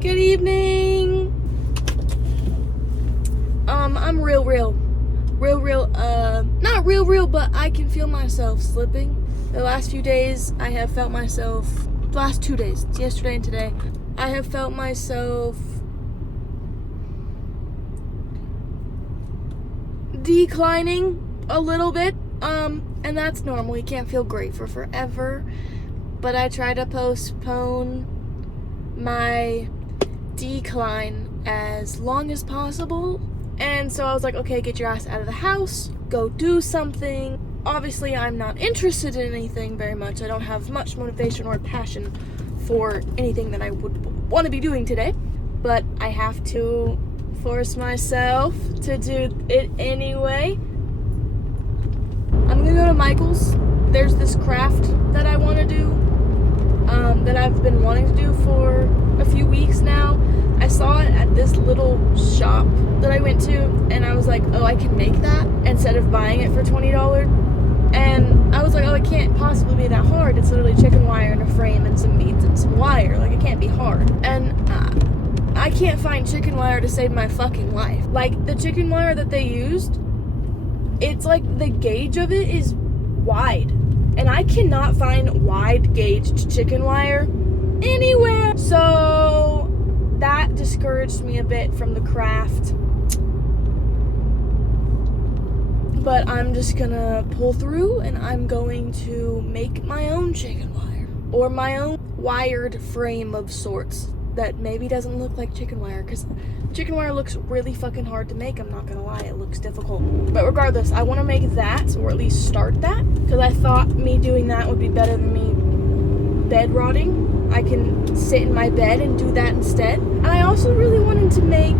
Good evening. I'm real, not real, but I can feel myself slipping. The last few days, I have felt myself, last 2 days, yesterday and today, I have felt myself declining a little bit, and that's normal. You can't feel great for forever, but I try to postpone my decline as long as possible. And so I was like, okay, get your ass out of the house, go do something. Obviously, I'm not interested in anything very much. I don't have much motivation or passion for anything that I would want to be doing today, but I have to force myself to do it anyway. I'm gonna go to Michael's. There's this craft that I want to do, that I've been wanting to do for a few weeks now. I saw it at this little shop that I went to, and I was like, oh, I can make that instead of buying it for $20. And I was like, oh, it can't possibly be that hard. It's literally chicken wire and a frame and some beads and some wire. Like, it can't be hard. And I can't find chicken wire to save my fucking life. Like, the chicken wire that they used, it's like the gauge of it is wide. And I cannot find wide gauged chicken wire anywhere. So that discouraged me a bit from the craft. But I'm just gonna pull through, and I'm going to make my own chicken wire. Or my own wired frame of sorts that maybe doesn't look like chicken wire, because chicken wire looks really fucking hard to make. I'm not gonna lie, it looks difficult. But regardless, I want to make that, or at least start that, because I thought me doing that would be better than me bed rotting. I can sit in my bed and do that instead. And I also really wanted to make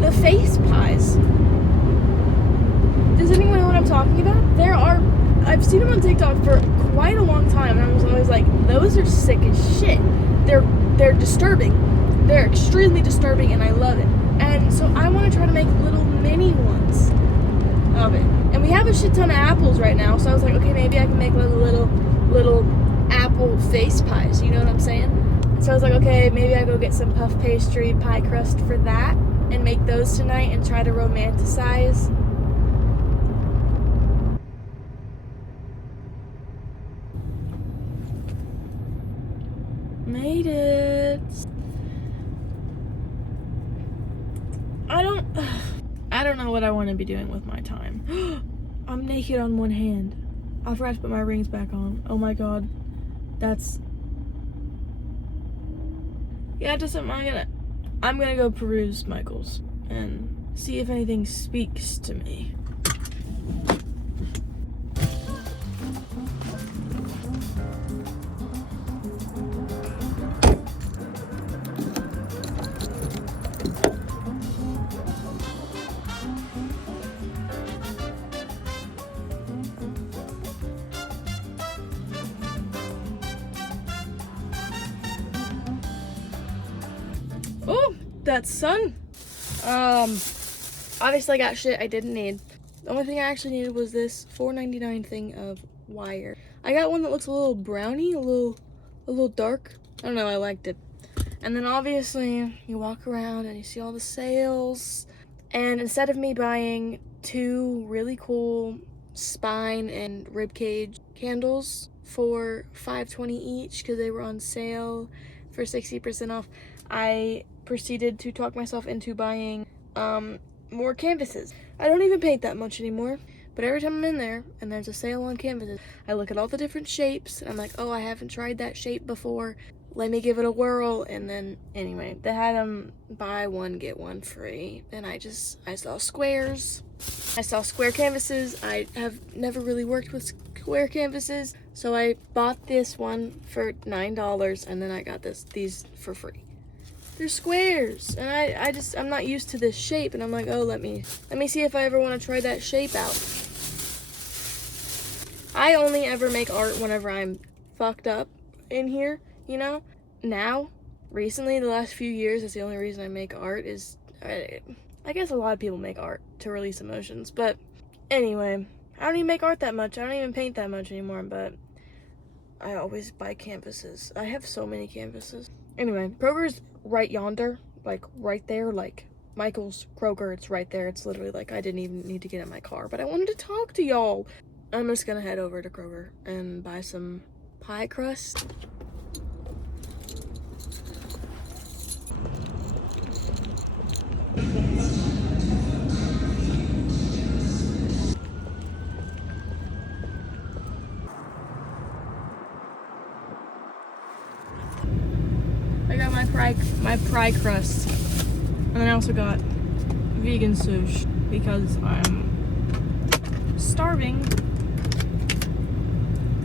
the face pies. Does anyone know what I'm talking about? I've seen them on TikTok for quite a long time, and I was always like, those are sick as shit. They're disturbing. They're extremely disturbing, and I love it. And so I want to try to make little mini ones of it. And we have a shit ton of apples right now, so I was like, okay, maybe I can make little apple face pies, you know what I'm saying? So I was like, okay, maybe I go get some puff pastry pie crust for that and make those tonight and try to romanticize. Made it. I don't know what I want to be doing with my time. I'm naked on one hand. I forgot to put my rings back on. Oh my god. I'm gonna go peruse Michael's and see if anything speaks to me. Oh, that's sun. Obviously I got shit I didn't need. The only thing I actually needed was this $4.99 thing of wire. I got one that looks a little browny, a little dark. I don't know, I liked it. And then obviously you walk around and you see all the sales. And instead of me buying 2 really cool spine and ribcage candles for $5.20 each because they were on sale for 60% off, I proceeded to talk myself into buying more canvases. I don't even paint that much anymore, but every time I'm in there and there's a sale on canvases, I look at all the different shapes and I'm like, oh, I haven't tried that shape before, let me give it a whirl. And then anyway, they had them buy one get one free, and I saw squares. I saw square canvases. I have never really worked with square canvases, so I bought this one for $9, and then I got these for free. They're squares, and I'm not used to this shape, and I'm like, oh, let me see if I ever want to try that shape out. I only ever make art whenever I'm fucked up in here, you know? Now, recently, the last few years, that's the only reason I make art is, I guess a lot of people make art to release emotions, but anyway, I don't even make art that much. I don't even paint that much anymore, but I always buy canvases. I have so many canvases. Anyway, Kroger's right yonder, like right there, like Michael's Kroger, it's right there. It's literally like I didn't even need to get in my car, but I wanted to talk to y'all. I'm just gonna head over to Kroger and buy some pie crust. I got my pie crust, and then I also got vegan sushi because I'm starving.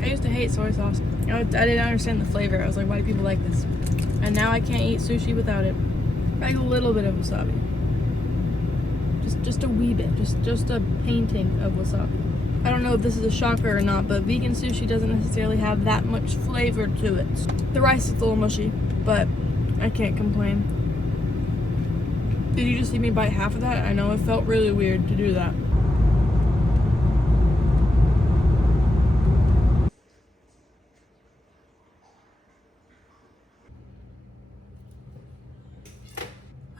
I used to hate soy sauce. I didn't understand the flavor. I was like, why do people like this? And now I can't eat sushi without it. Like a little bit of wasabi. Just a wee bit. Just a painting of wasabi. I don't know if this is a shocker or not, but vegan sushi doesn't necessarily have that much flavor to it. The rice is a little mushy, but I can't complain. Did you just see me bite half of that? I know it felt really weird to do that.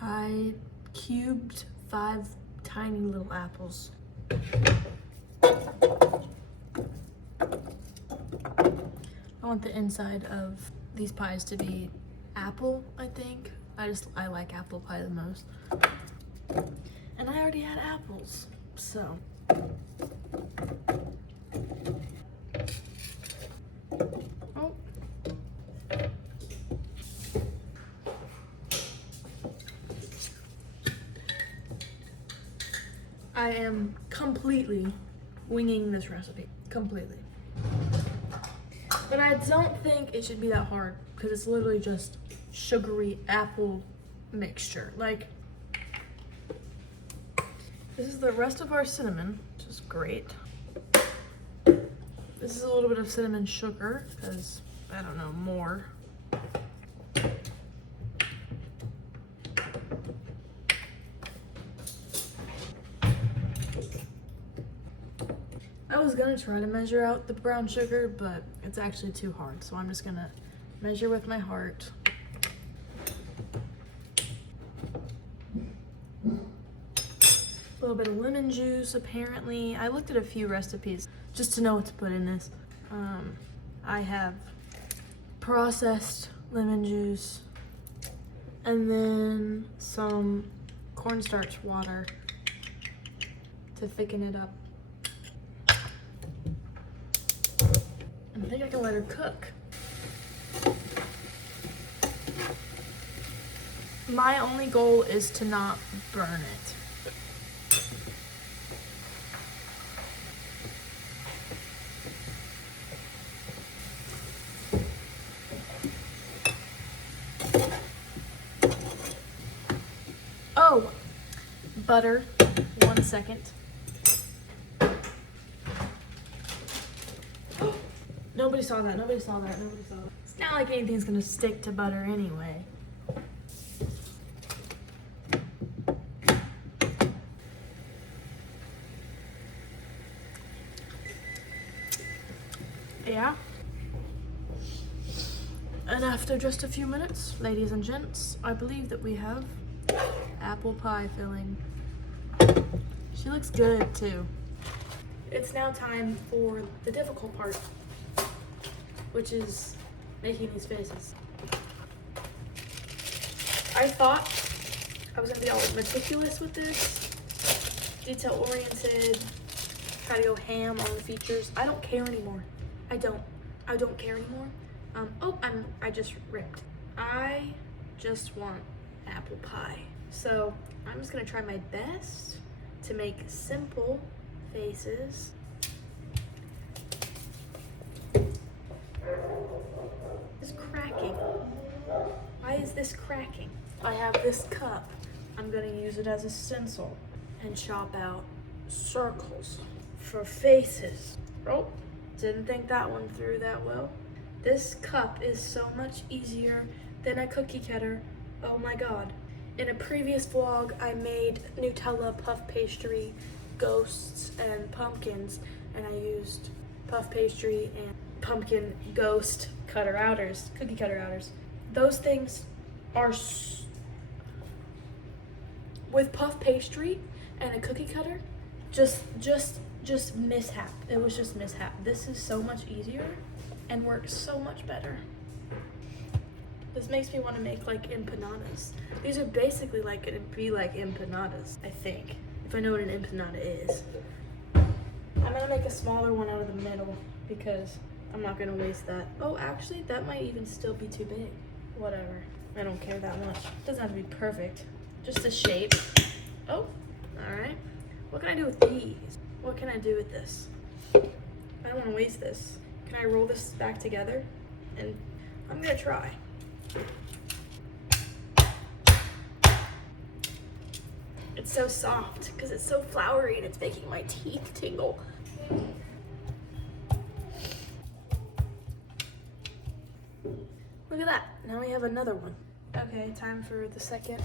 I cubed 5 tiny little apples. I want the inside of these pies to be apple, I think. I like apple pie the most. And I already had apples, so. Oh. I am completely winging this recipe, completely. But I don't think it should be that hard because it's literally just sugary apple mixture. Like, this is the rest of our cinnamon, which is great. This is a little bit of cinnamon sugar because, I don't know, more. I was gonna try to measure out the brown sugar, but it's actually too hard, so I'm just gonna measure with my heart. A little bit of lemon juice, apparently. I looked at a few recipes just to know what to put in this. I have processed lemon juice and then some cornstarch water to thicken it up. I think I can let her cook. My only goal is to not burn it. Oh, butter, 1 second. Nobody saw that, nobody saw that, nobody saw that. It's not like anything's gonna stick to butter anyway. Yeah. And after just a few minutes, ladies and gents, I believe that we have apple pie filling. She looks good too. It's now time for the difficult part, which is making these faces. I thought I was gonna be all meticulous with this, detail oriented, try to go ham on the features. I don't care anymore. I don't care anymore. I just ripped. I just want apple pie. So I'm just gonna try my best to make simple faces. It's cracking. Why is this cracking? I have this cup. I'm gonna use it as a stencil and chop out circles for faces. Oh, didn't think that one through that well. This cup is so much easier than a cookie cutter. Oh my God. In a previous vlog, I made Nutella puff pastry, ghosts, and pumpkins, and I used puff pastry and pumpkin ghost cutter outers, cookie cutter outers. Those things are with puff pastry and a cookie cutter, just mishap. It was just mishap. This is so much easier and works so much better. This makes me want to make like empanadas. These are basically like, it'd be like empanadas, I think, if I know what an empanada is. I'm gonna make a smaller one out of the middle because I'm not gonna waste that. Oh, actually, that might even still be too big. Whatever, I don't care that much. It doesn't have to be perfect, just a shape. Oh, all right. What can I do with these? What can I do with this? I don't wanna waste this. Can I roll this back together? And I'm gonna try. It's so soft because it's so floury and it's making my teeth tingle. Look at that. Now we have another one. Okay, time for the second.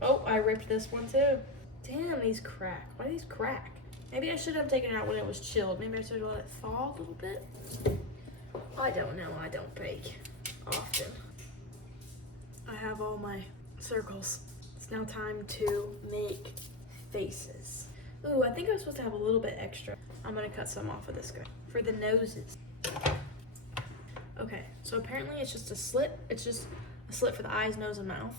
Oh, I ripped this one too. Damn, these crack. Why do these crack? Maybe I should have taken it out when it was chilled. Maybe I should have let it thaw a little bit. I don't know. I don't bake often. I have all my circles. It's now time to make faces. Ooh, I think I'm supposed to have a little bit extra. I'm gonna cut some off of this guy for the noses. Okay, so apparently it's just a slit. It's just a slit for the eyes, nose, and mouth.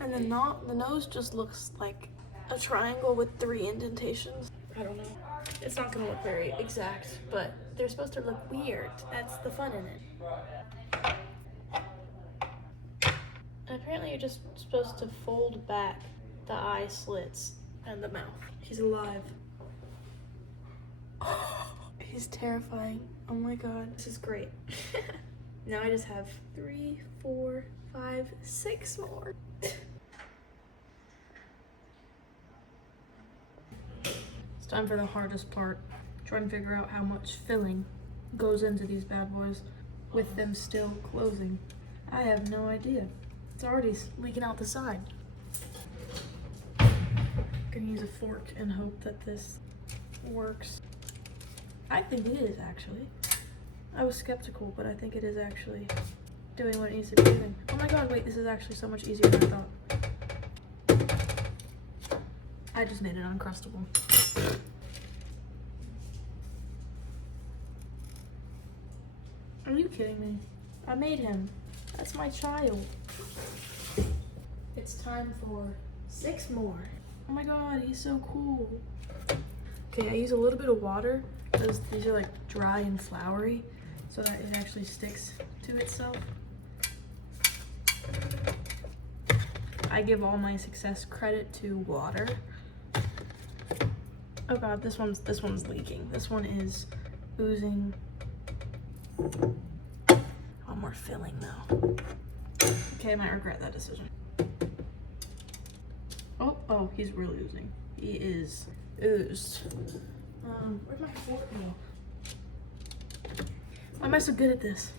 And then the nose just looks like a triangle with 3 indentations. I don't know. It's not gonna look very exact, but they're supposed to look weird. That's the fun in it. And apparently you're just supposed to fold back the eye slits and the mouth. He's alive. He's terrifying. Oh my god. This is great. Now I just have 3, 4, 5, 6 more. It's time for the hardest part. Trying to figure out how much filling goes into these bad boys with them still closing. I have no idea. It's already leaking out the side. Gonna use a fork and hope that this works. I think it is actually. I was skeptical, but I think it is actually doing what it needs to be doing. Oh my god, wait, this is actually so much easier than I thought. I just made it uncrustable. Are you kidding me? I made him. That's my child. It's time for 6 more. Oh my god, he's so cool. Okay, I use a little bit of water because these are like dry and floury so that it actually sticks to itself. I give all my success credit to water. Oh god, this one's leaking. This one is oozing. Want more filling though. Okay, I might regret that decision. Oh, he's really oozing. He is oozed. Where'd my fork go? Why am I so good at this?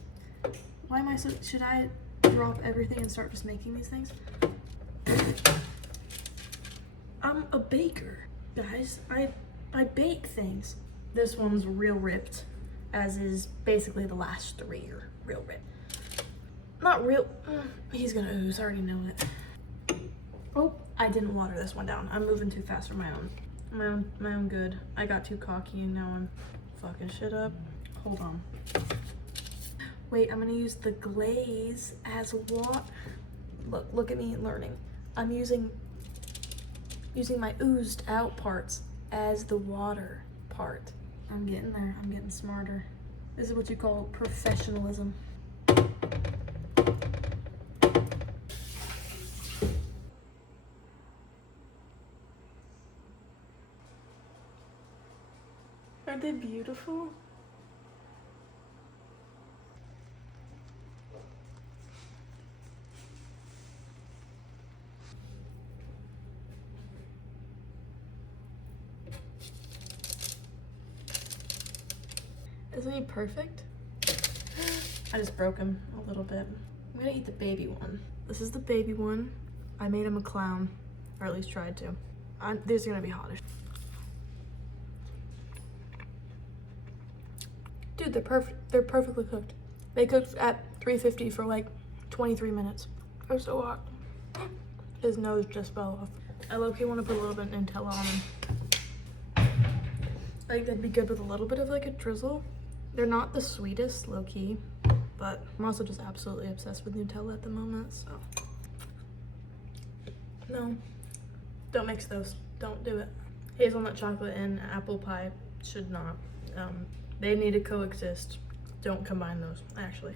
Why am I so, should I drop everything and start just making these things? I'm a baker, guys. I bake things. This one's real ripped, as is basically the last 3 are real ripped. Not real, he's gonna ooze, I already know it. Oh, I didn't water this one down. I'm moving too fast for my own good. I got too cocky and now I'm fucking shit up. Hold on. Wait, I'm gonna use the glaze as what? Look at me learning. I'm using my oozed out parts as the water part. I'm getting there, I'm getting smarter. This is what you call professionalism. Are they beautiful? Isn't he perfect? I just broke him a little bit. I'm gonna eat the baby one. This is the baby one. I made him a clown, or at least tried to. These are gonna be hot. Dude, they're perfect. They're perfectly cooked. They cooked at 350 for like 23 minutes. They're so hot. His nose just fell off. I low-key want to put a little bit of Nutella on them. I think that'd be good with a little bit of like a drizzle. They're not the sweetest, low-key, but I'm also just absolutely obsessed with Nutella at the moment, so. No, don't mix those. Don't do it. Hazelnut chocolate and apple pie should not. They need to coexist. Don't combine those, actually.